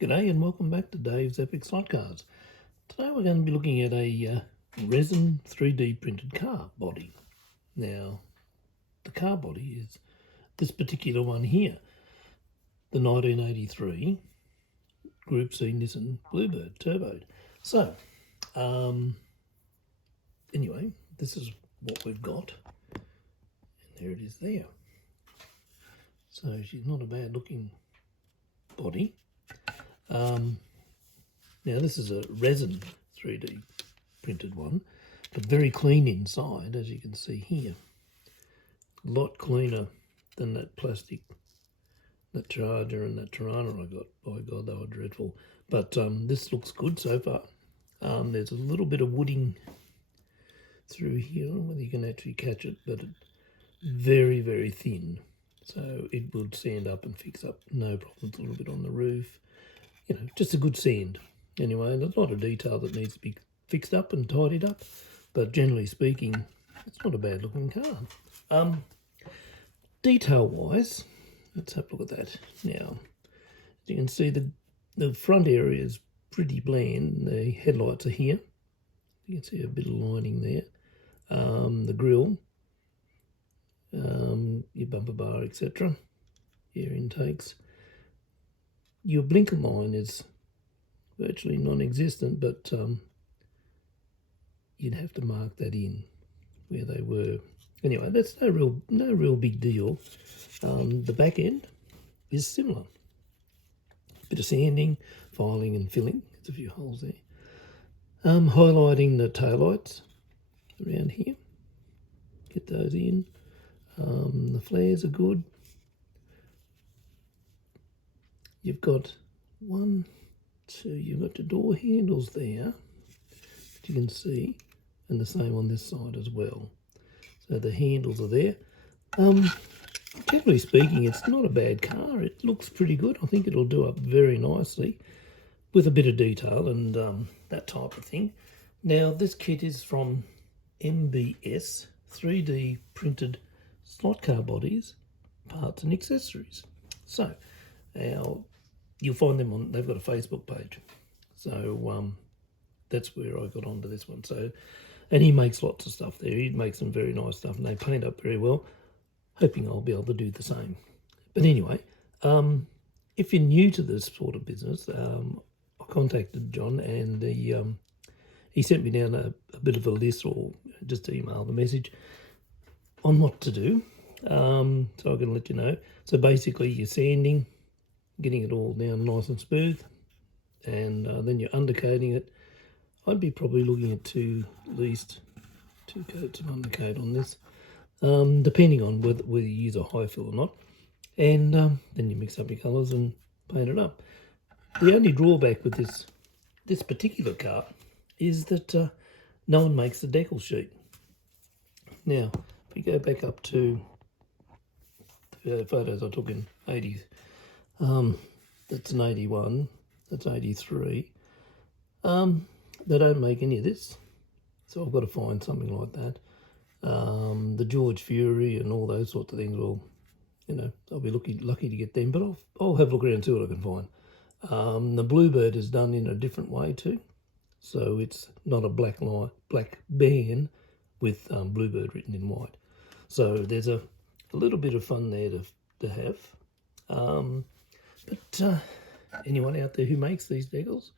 G'day and welcome back to Dave's Epic Slot Cars. Today we're going to be looking at a resin 3D printed car body. Now, the car body is this particular one here, the 1983 Group C Nissan Bluebird Turbo. So, anyway, this is what we've got. And there it is there. So she's not a bad looking body. Now this is a resin 3D printed one, but very clean inside, as you can see here. A lot cleaner than that plastic, that Charger and that Tirana I got. By God, they were dreadful. But this looks good so far. There's a little bit of wooding through here. I don't know whether you can actually catch it, but it's very, very thin. So it would sand up and fix up, no problems. A little bit on the roof. You know, just a good sand. Anyway, there's a lot of detail that needs to be fixed up and tidied up, but generally speaking, it's not a bad looking car. Detail wise, let's have a look at that now. As you can see, the front area is pretty bland. The headlights are here. You can see a bit of lining there. The grille, your bumper bar, etc. Air intakes. Your blinker line is virtually non-existent, but you'd have to mark that in where they were. Anyway, that's no real big deal. The back end is similar. Bit of sanding, filing and filling. There's a few holes there. Highlighting the taillights around here. Get those in. The flares are good. You've got you've got your door handles there, that you can see, and the same on this side as well. So the handles are there. Generally speaking, it's not a bad car. It looks pretty good. I think it'll do up very nicely with a bit of detail and that type of thing. Now, this kit is from MBS 3D printed slot car bodies, parts and accessories. So, you'll find them on, they've got a Facebook page. So that's where I got onto this one. So, and he makes lots of stuff there. He makes some very nice stuff and they paint up very well. Hoping I'll be able to do the same. But anyway, if you're new to this sort of business, I contacted John and he sent me down a bit of a list, or just emailed a message on what to do. So I can let you know. So basically you're sanding, getting it all down nice and smooth, and then you're undercoating it. I'd be probably looking at at least two coats of undercoat on this, depending on whether you use a high fill or not. And then you mix up your colours and paint it up. The only drawback with this particular car is that no one makes the decal sheet. Now, if we go back up to the photos I took in 80s, that's an 81, that's 83. They don't make any of this, so I've got to find something like that. The George Fury and all those sorts of things, well, you know, I'll be lucky to get them, but I'll have a look around and see what I can find. The Bluebird is done in a different way too, so it's not a black band with Bluebird written in white. So there's a little bit of fun there to have. But anyone out there who makes these decals,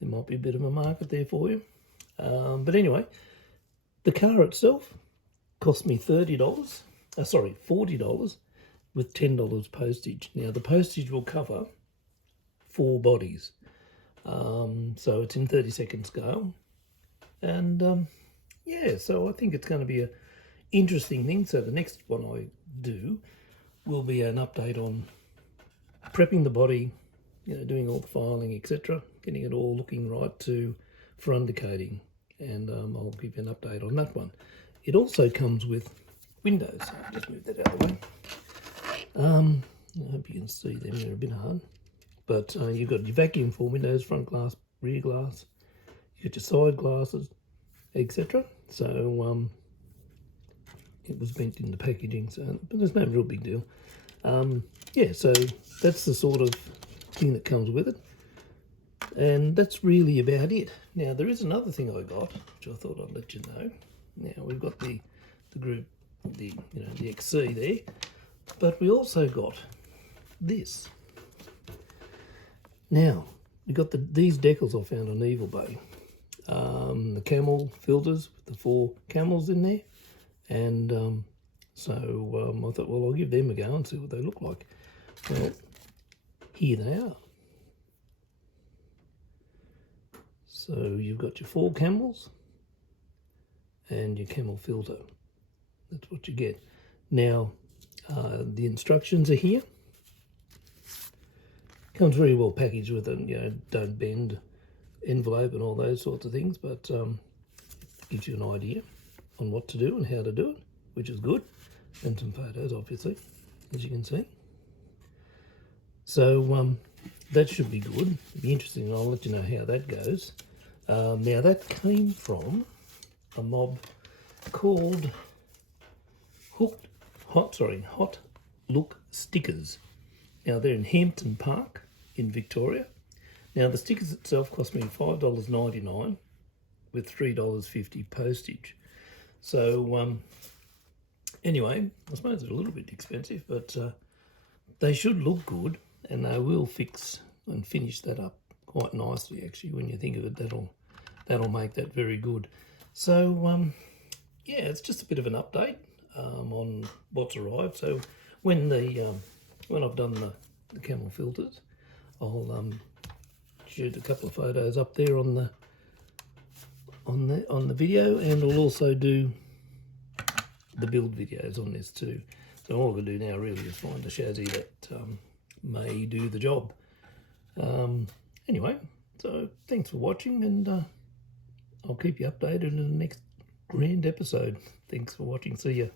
there might be a bit of a market there for you. But anyway, the car itself cost me $40 with $10 postage. Now the postage will cover 4 bodies. So it's in 30-second scale. And yeah, so I think it's going to be an interesting thing. So the next one I do will be an update on prepping the body, you know, doing all the filing, etc., getting it all looking right for undercoating, and I'll give you an update on that one. It also comes with windows. I'll just move that out of the way. I hope you can see them, they're a bit hard. But you've got your vacuum form windows, front glass, rear glass, you got your side glasses, etc. So it was bent in the packaging, so but there's no real big deal. Yeah, so that's the sort of thing that comes with it. And that's really about it. Now there is another thing I got, which I thought I'd let you know. Now we've got the group, the XC there, but we also got this. Now we got these decals I found on Evil Bay, the Camel Filters with the 4 camels in there, and I thought, well, I'll give them a go and see what they look like. Well, here they are. So you've got your 4 camels and your camel filter. That's what you get. Now, the instructions are here. Comes very well packaged with a, don't bend envelope and all those sorts of things, but gives you an idea on what to do and how to do it, which is good. And some photos, obviously, as you can see. So that should be good. It'll be interesting. I'll let you know how that goes. Now that came from a mob called Hot Look Stickers. Now they're in Hampton Park in Victoria. Now the stickers itself cost me $5.99 with $3.50 postage. So anyway, I suppose it's a little bit expensive, but they should look good, and they will fix and finish that up quite nicely. Actually, when you think of it, that'll make that very good. So yeah, it's just a bit of an update on what's arrived. So when I've done the camel filters, I'll shoot a couple of photos up there on the video, and I'll also do the build videos on this too. So all I'm going to do now really is find a chassis that may do the job. Anyway, so thanks for watching, and I'll keep you updated in the next grand episode. Thanks for watching. See ya.